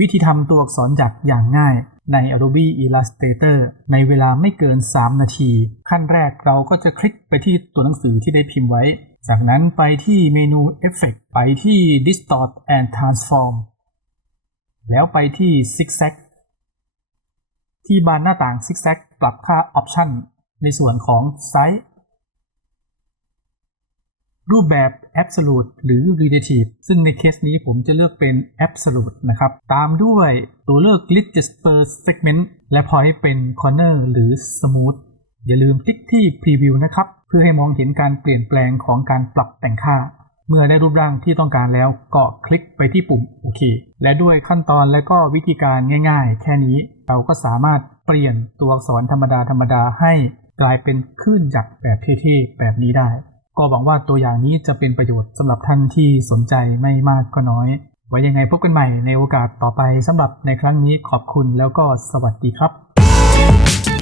วิธีทำตัวอักษรหยักอย่างง่ายใน Adobe Illustrator ในเวลาไม่เกิน 3 นาที ขั้นแรกเราก็จะคลิกไปที่ตัวหนังสือที่ได้พิมพ์ไว้ จากนั้นไปที่เมนู Effect ไปที่ Distort and Transform แล้วไปที่ Zigzag ที่บานหน้าต่าง Zigzag ปรับค่า Option ในส่วนของ Size รูปแบบ absolute หรือ relative ซึ่งในเคสนี้ผมจะเลือกเป็น absolute นะครับ ตามด้วยตัวเลือก grid disper segment และพอให้เป็น corner หรือ smooth อย่าลืมคลิกที่ preview นะครับ เพื่อให้มองเห็นการเปลี่ยนแปลงของการปรับแต่งค่า เมื่อได้รูปร่างที่ต้องการแล้วก็คลิกไปที่ปุ่มโอเค และด้วยขั้นตอนและก็วิธีการง่ายๆ แค่นี้เราก็สามารถเปลี่ยนตัวอักษรธรรมดาธรรมดาให้กลายเป็นคลื่นหยักแบบเท่ๆแบบนี้ได้ ก็หวังว่าตัวอย่างนี้จะเป็นประโยชน์สำหรับท่านที่สนใจไม่มากก็น้อย ไว้ยังไงพบกันใหม่ในโอกาสต่อไปสำหรับในครั้งนี้ขอบคุณแล้วก็สวัสดีครับ